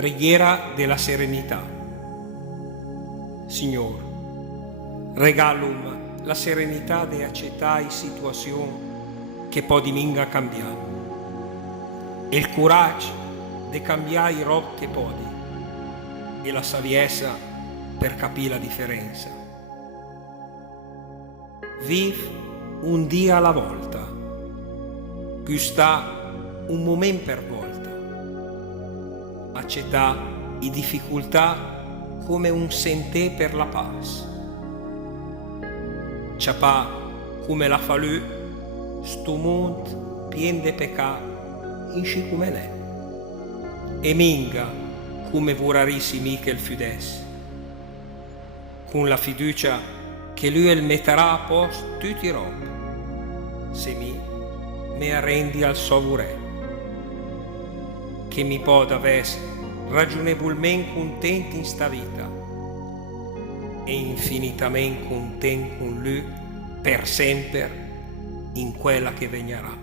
Preghiera della serenità. Signor, regalum la serenità de accetar situazioni che pò diminga cambiare, e il coraggio de cambiare i rob che podi, e la saviezza per capire la differenza. Viv un dia alla volta, gusta un momento per volta, accettà i difficoltà come un sentè per la pace. Ciapà come la falù, sto mondo pien de peccà, insci come n'è. E minga come vorrarissimi che il fiudes, con la fiducia che lui il metterà a posto tutti i rob, se mi arrendi al suo vorrei, che mi poda essere ragionevolmente contenti in sta vita e infinitamente contenti con lui per sempre in quella che vegnerà.